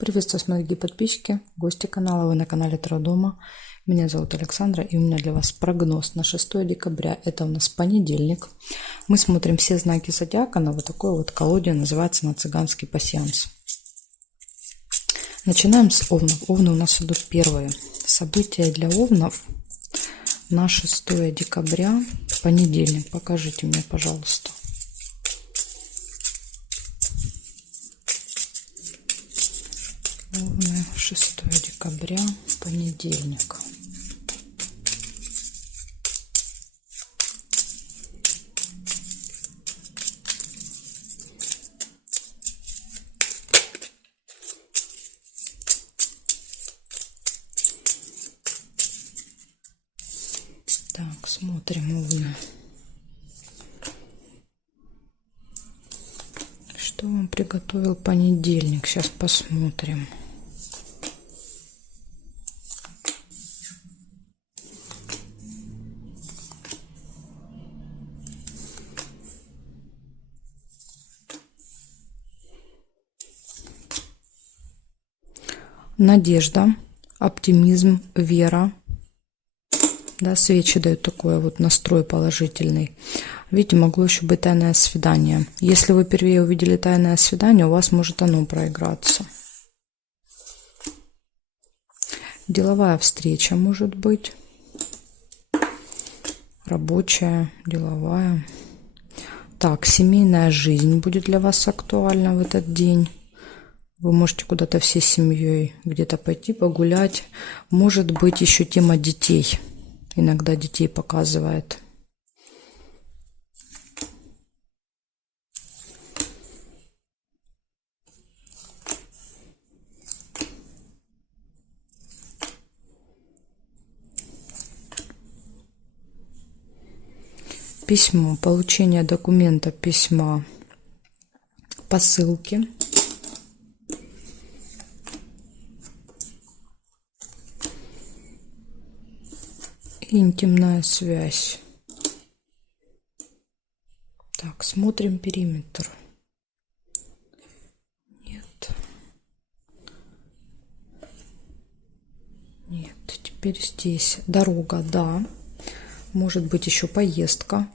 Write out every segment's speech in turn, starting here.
Приветствую, смотрите, подписчики, гости канала, вы на канале Таро Дома. Меня зовут Александра, и у меня для вас прогноз на 6 декабря. Это у нас понедельник. Мы смотрим все знаки зодиака на вот такой вот колоде, называется на цыганский пасьянс. Начинаем с овнов. Овны у нас идут первые. События для овнов на 6 декабря, понедельник. Покажите мне, пожалуйста. Овны, 6 декабря, понедельник. Так, смотрим овны. Что вам приготовил понедельник? Сейчас посмотрим. Надежда, оптимизм, вера. Да, свечи дают такой вот настрой положительный. Видите, могло еще быть тайное свидание. Если вы впервые увидели тайное свидание, у вас может оно проиграться. Деловая встреча может быть. Рабочая, деловая. Так, семейная жизнь будет для вас актуальна в этот день. Вы можете куда-то всей семьей где-то пойти погулять. Может быть еще тема детей. Иногда детей показывает. Письмо, получение документа, письма, посылки. Интимная связь. Так, смотрим периметр. Нет. Нет, теперь здесь дорога, да. Может быть еще поездка.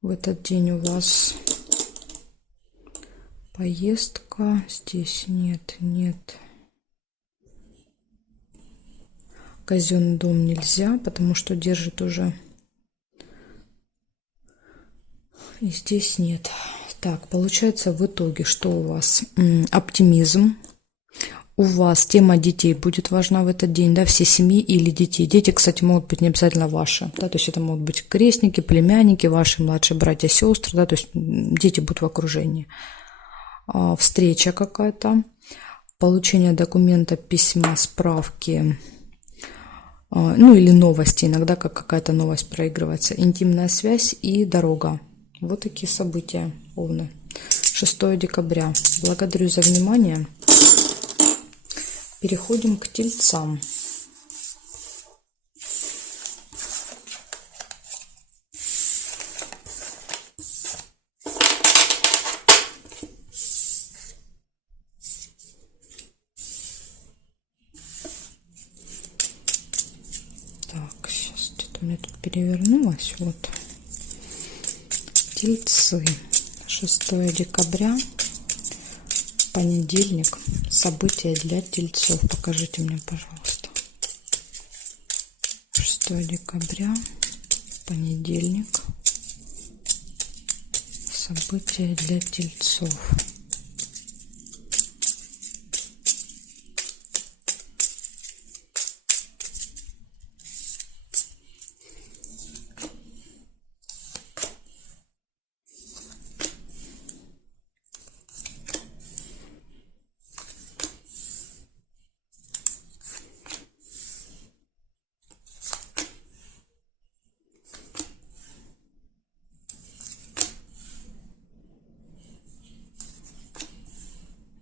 В этот день у вас поездка. Здесь нет, нет. Казенный дом нельзя, потому что держит уже. И здесь нет. Так, получается в итоге, что у вас? Оптимизм. У вас тема детей будет важна в этот день, да, все семьи или детей. Дети, кстати, могут быть не обязательно ваши, да, то есть это могут быть крестники, племянники, ваши младшие братья, сестры, да, то есть дети будут в окружении. Встреча какая-то, получение документа, письма, справки. Ну или новости, иногда как какая-то новость проигрывается. Интимная связь и дорога. Вот такие события, овны. 6 декабря. Благодарю за внимание. Переходим к тельцам. Так, сейчас где-то у меня тут перевернулось. Вот. Тельцы. 6 декабря. Понедельник. События для тельцов. Покажите мне, пожалуйста. 6 декабря. Понедельник. События для тельцов.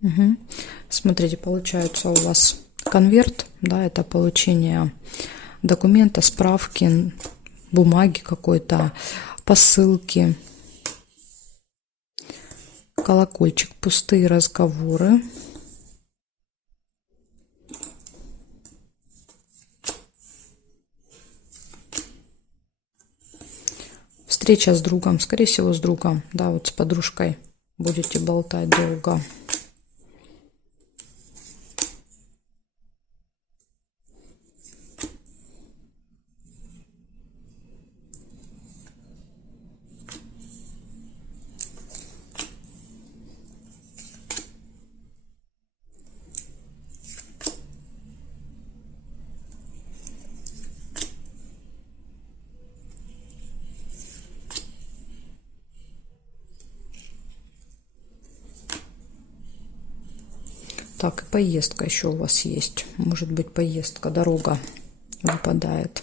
Угу. Смотрите, получается у вас конверт, да, это получение документа, справки, бумаги какой-то, посылки. Колокольчик, пустые разговоры. Встреча с другом, скорее всего, с другом, да, вот с подружкой будете болтать долго. Так, и поездка еще у вас есть. Может быть, поездка, дорога выпадает.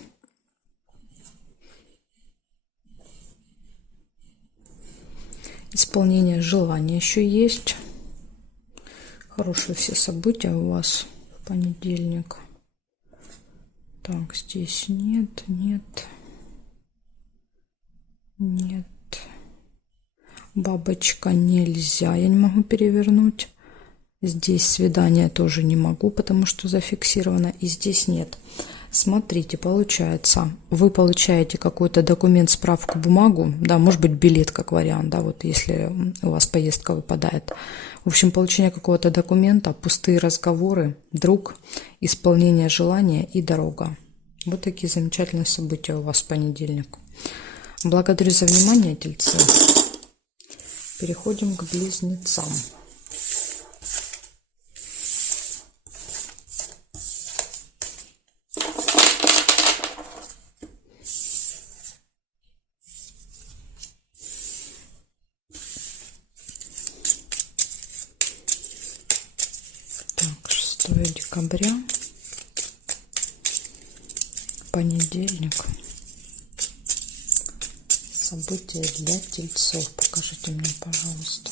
Исполнение желания еще есть. Хорошие все события у вас в понедельник. Так, здесь нет, нет, нет. Бабочка нельзя, я не могу перевернуть. Здесь свидание тоже не могу, потому что зафиксировано. И здесь нет. Смотрите, получается, вы получаете какой-то документ, справку, бумагу, да, может быть, билет как вариант, да, вот если у вас поездка выпадает. В общем, получение какого-то документа, пустые разговоры, друг, исполнение желания и дорога. Вот такие замечательные события у вас в понедельник. Благодарю за внимание, тельцы. Переходим к близнецам. Так, 6 декабря, понедельник. События для тельцов. Покажите мне, пожалуйста.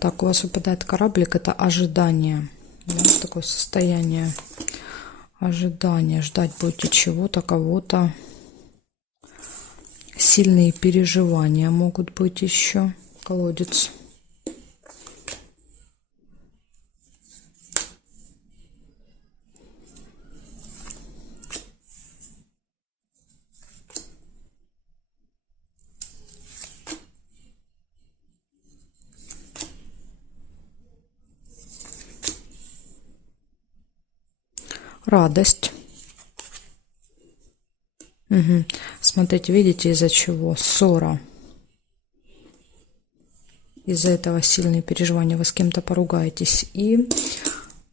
Так, у вас выпадает кораблик, это ожидание. Да, такое состояние ожидания. Ждать будете чего-то, кого-то. Сильные переживания могут быть еще. Колодец. Радость. Угу. Смотрите, видите, из-за чего? Ссора. Из-за этого сильные переживания. Вы с кем-то поругаетесь. И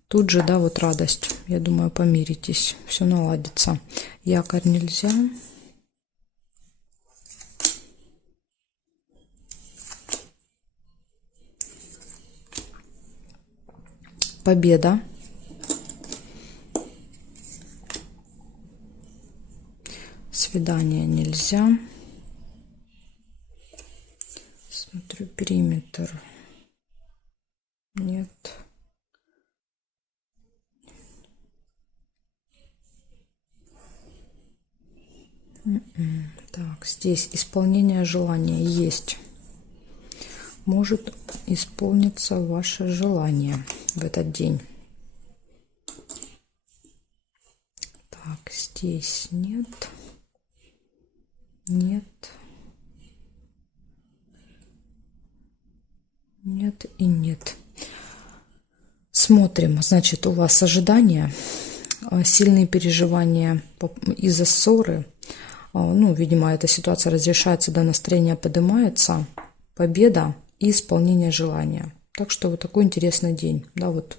тут же, да, вот радость. Я думаю, помиритесь. Все наладится. Якорь нельзя. Победа. Свидание нельзя. Смотрю, периметр. Нет. Так, здесь исполнение желания есть. Может исполниться ваше желание в этот день. Так, здесь нет. Нет. Нет и нет. Смотрим. Значит, у вас ожидания, сильные переживания из-за ссоры, Ну, видимо, эта ситуация разрешается, да, настроение поднимается, победа и исполнение желания. Так что вот такой интересный день, да, вот.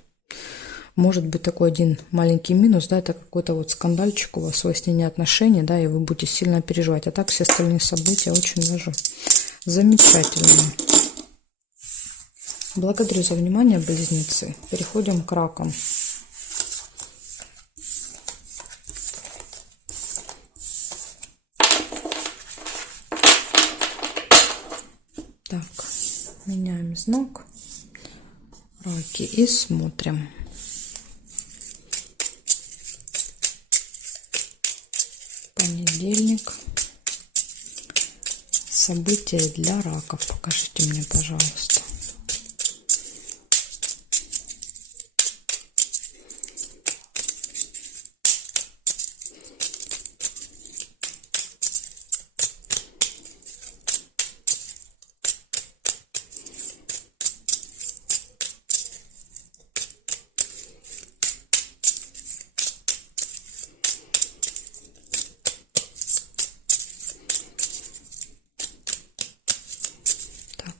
Может быть такой один маленький минус, да, это какой-то вот скандальчик у вас, выяснение отношений, да, и вы будете сильно переживать. А так все остальные события очень даже замечательные. Благодарю за внимание, близнецы. Переходим к ракам. Так, меняем знак. Раки и смотрим. Понедельник. События для раков. Покажите мне, пожалуйста.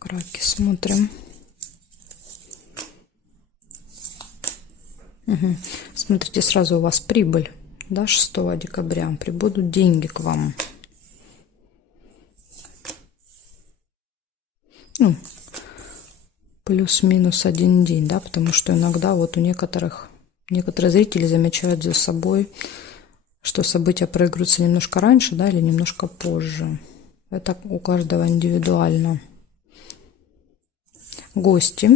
Раки, смотрим. Угу. Смотрите, сразу у вас прибыль, да, 6 декабря. Прибудут деньги к вам. Ну, плюс-минус один день, да, потому что иногда вот у некоторые зрители замечают за собой, что события проигрываются немножко раньше, да, или немножко позже. Это у каждого индивидуально. Гости.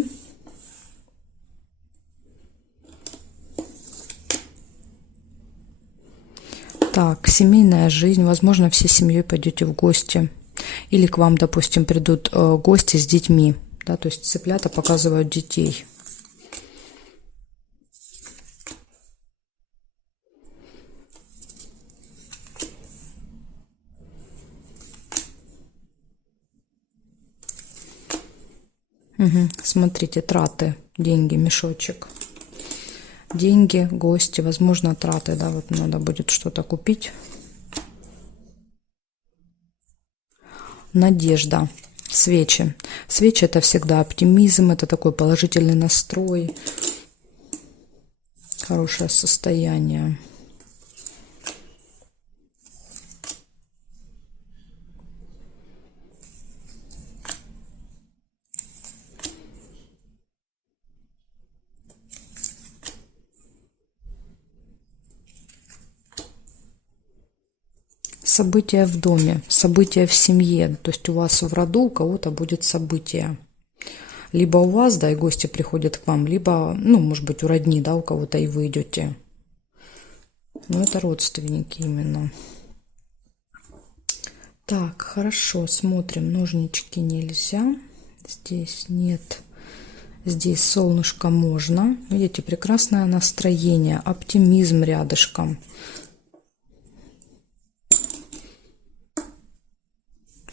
Так, семейная жизнь. Возможно, всей семьей пойдете в гости. Или к вам, допустим, придут гости с детьми. Да, то есть цыплята показывают детей. Угу. Смотрите, траты, деньги, мешочек. Деньги, гости, возможно, траты, да, вот надо будет что-то купить. Надежда, свечи. Свечи — это всегда оптимизм, это такой положительный настрой, хорошее состояние. События в доме, события в семье, то есть у вас в роду у кого-то будет событие. Либо у вас, да, и гости приходят к вам, либо, ну, может быть, у родни, да, у кого-то и вы идете. Но это родственники именно. Так, хорошо, смотрим. Ножнички нельзя. Здесь нет. Здесь солнышко можно. Видите, прекрасное настроение, оптимизм рядышком.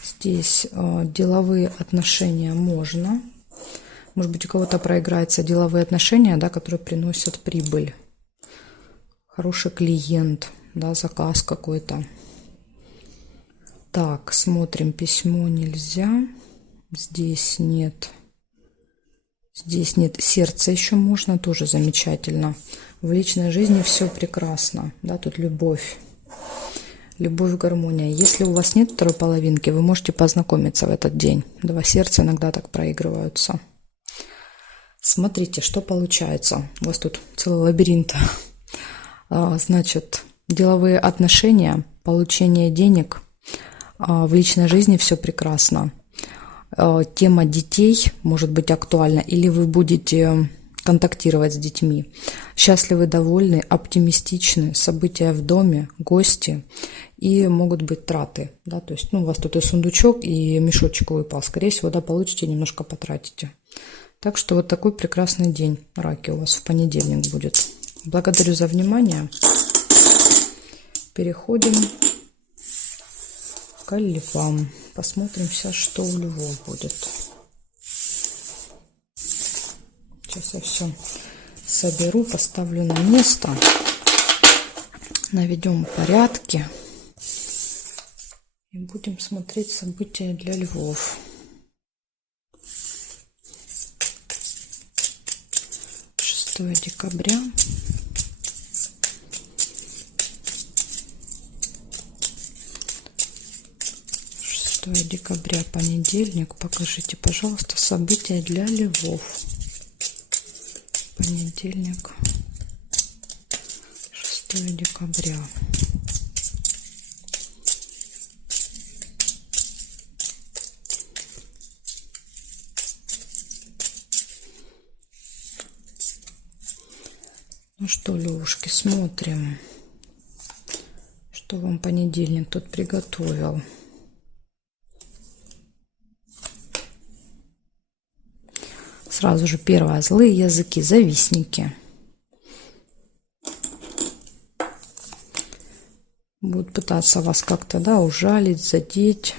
Здесь деловые отношения можно. Может быть, у кого-то проиграются деловые отношения, да, которые приносят прибыль. Хороший клиент, да, заказ какой-то. Так, смотрим, письмо нельзя. Здесь нет. Здесь нет. Сердце еще можно, тоже замечательно. В личной жизни все прекрасно, да, тут любовь. Любовь, гармония. Если у вас нет второй половинки, вы можете познакомиться в этот день. Два сердца иногда так проигрываются. Смотрите, что получается. У вас тут целый лабиринт. Значит, деловые отношения, получение денег. В личной жизни все прекрасно. Тема детей может быть актуальна, или вы будете контактировать с детьми. Счастливы, довольны, оптимистичны, события в доме, гости, и могут быть траты. Да, то есть, ну, у вас тут и сундучок, и мешочек выпал. Скорее всего, да, получите, немножко потратите. Так что вот такой прекрасный день, раки, у вас в понедельник будет. Благодарю за внимание. Переходим к львам. Посмотрим сейчас, что у львов будет. Сейчас я все соберу, поставлю на место. Наведем порядки. И будем смотреть события для львов. 6 декабря. 6 декабря, понедельник. Покажите, пожалуйста, события для львов. Понедельник, 6 декабря. Ну что, левушки, смотрим, что вам понедельник тут приготовил. Сразу же первое: злые языки, завистники. Будут пытаться вас как-то, да, ужалить, задеть.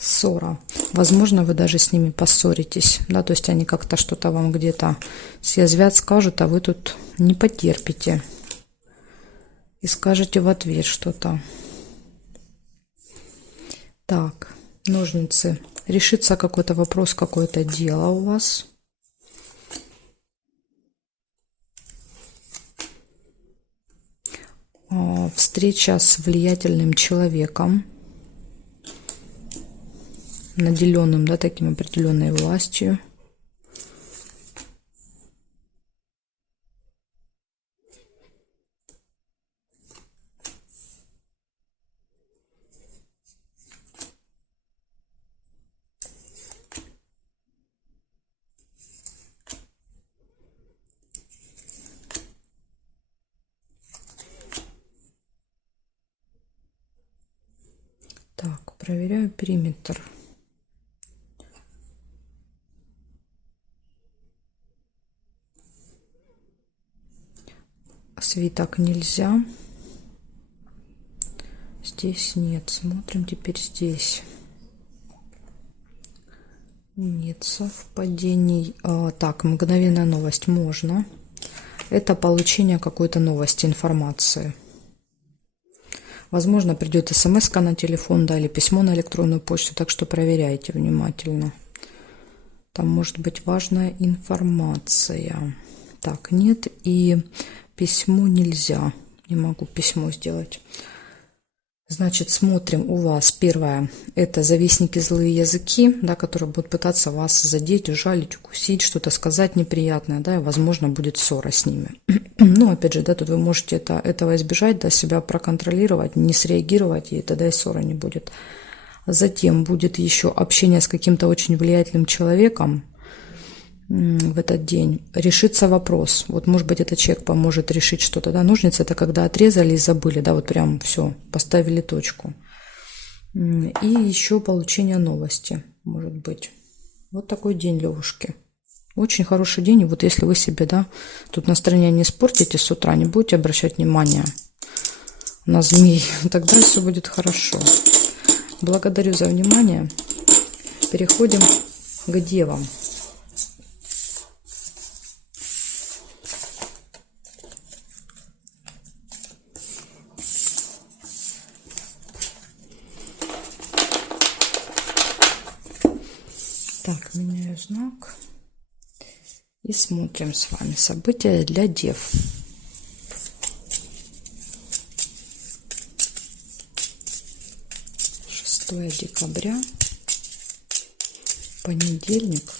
Ссора. Возможно, вы даже с ними поссоритесь, да, то есть они как-то что-то вам где-то съязвят, скажут, а вы тут не потерпите и скажете в ответ что-то. Так, ножницы. Решится какой-то вопрос, какое-то дело у вас. Встреча с влиятельным человеком, наделенным, да, таким определенной властью. Так, проверяю периметр. Свиток нельзя. Здесь нет. Смотрим теперь здесь. Нет совпадений. Так, мгновенная новость можно. Это получение какой-то новости, информации. Возможно, придет смс-ка на телефон, да, или письмо на электронную почту, так что проверяйте внимательно. Там может быть важная информация. Так, нет, и письмо нельзя. Не могу письмо сделать. Значит, смотрим у вас. Первое – это завистники, злые языки, да, которые будут пытаться вас задеть, ужалить, укусить, что-то сказать неприятное, да, и, возможно, будет ссора с ними. Ну, опять же, да, тут вы можете этого избежать, да, себя проконтролировать, не среагировать, и тогда и ссоры не будет. Затем будет еще общение с каким-то очень влиятельным человеком в этот день. Решится вопрос. Вот, может быть, этот человек поможет решить что-то. Да? Ножницы – это когда отрезали и забыли. Да, вот прям все, поставили точку. И еще получение новости, может быть. Вот такой день, левушки. Очень хороший день. И вот если вы себе, да, тут настроение не испортите с утра, не будете обращать внимание на змей, тогда все будет хорошо. Благодарю за внимание. Переходим к девам. Так, меняю знак. И смотрим с вами события для дев. Декабря, понедельник.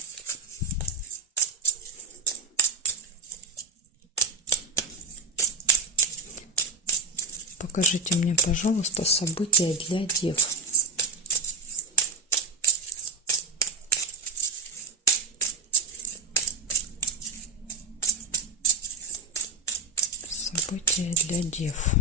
Покажите мне, пожалуйста, события для дев. События для дев.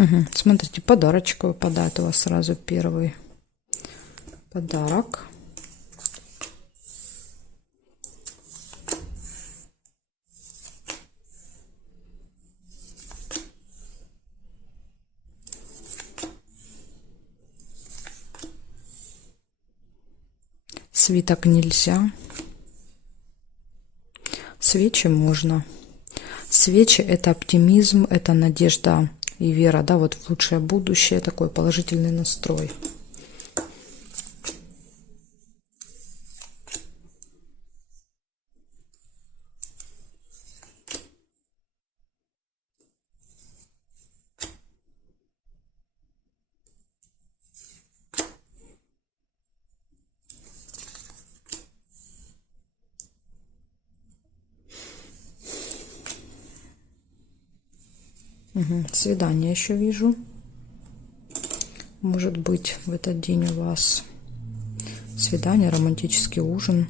Угу. Смотрите, подарочек выпадает у вас сразу первый подарок. Свиток нельзя. Свечи можно. Свечи — это оптимизм, это надежда и вера, да, вот в лучшее будущее, такой положительный настрой. Угу. Свидание еще вижу. Может быть, в этот день у вас свидание, романтический ужин,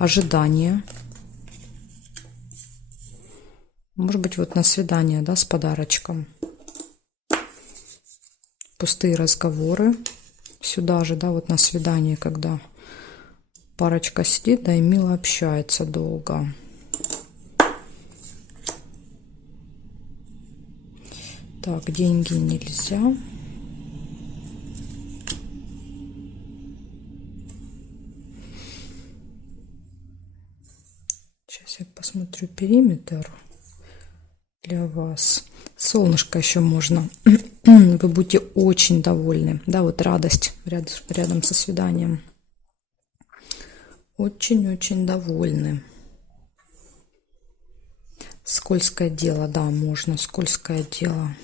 ожидание. Может быть, вот на свидание, да, с подарочком. Пустые разговоры. Сюда же, да, вот на свидание, когда парочка сидит, да, и мило общается долго. Так, деньги нельзя. Сейчас я посмотрю периметр для вас. Солнышко еще можно. Вы будете очень довольны. Да, вот радость рядом со свиданием. Очень-очень довольны. Скользкое дело, да, можно. Скользкое дело.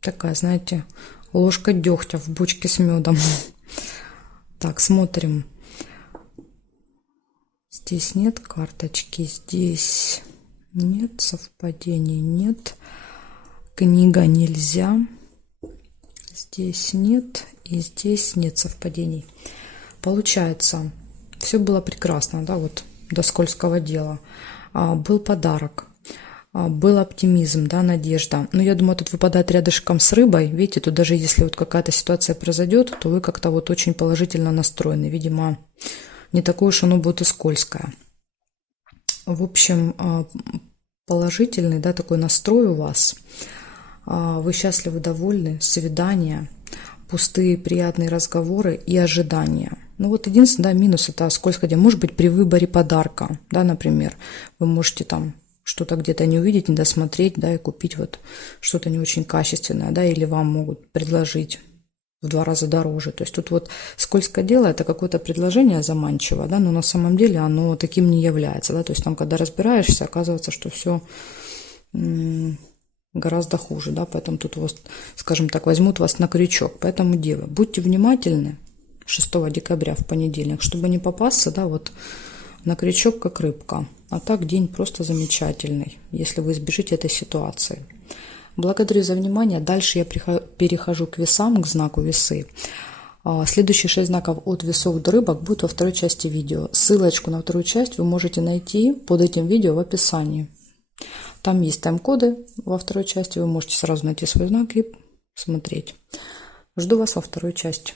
Такая, знаете, ложка дегтя в бочке с медом. Так, смотрим. Здесь нет карточки, здесь нет совпадений, нет. Книга нельзя. Здесь нет и здесь нет совпадений. Получается, все было прекрасно, да, вот до скользкого дела. Был подарок. Был оптимизм, да, надежда. Но я думаю, тут выпадает рядышком с рыбой. Видите, тут даже если вот какая-то ситуация произойдет, то вы как-то вот очень положительно настроены. Видимо, не такое уж оно будет и скользкое. В общем, положительный, да, такой настрой у вас. Вы счастливы, довольны, свидания, пустые приятные разговоры и ожидания. Ну вот единственный, да, минус — это скользкое дело. Может быть, при выборе подарка, да, например, вы можете там что-то где-то не увидеть, не досмотреть, да, и купить вот что-то не очень качественное, да, или вам могут предложить в 2 раза дороже. То есть тут вот скользкое дело — это какое-то предложение заманчивое, да, но на самом деле оно таким не является, да, то есть там, когда разбираешься, оказывается, что все гораздо хуже, да, поэтому тут вот, скажем так, возьмут вас на крючок. Поэтому, девы, будьте внимательны 6 декабря в понедельник, чтобы не попасться, да, вот на крючок, как рыбка. А так день просто замечательный, если вы избежите этой ситуации. Благодарю за внимание. Дальше я перехожу к весам, к знаку весы. Следующие 6 знаков от весов до рыбок будут во второй части видео. Ссылочку на вторую часть вы можете найти под этим видео в описании. Там есть тайм-коды во второй части. Вы можете сразу найти свой знак и смотреть. Жду вас во второй части.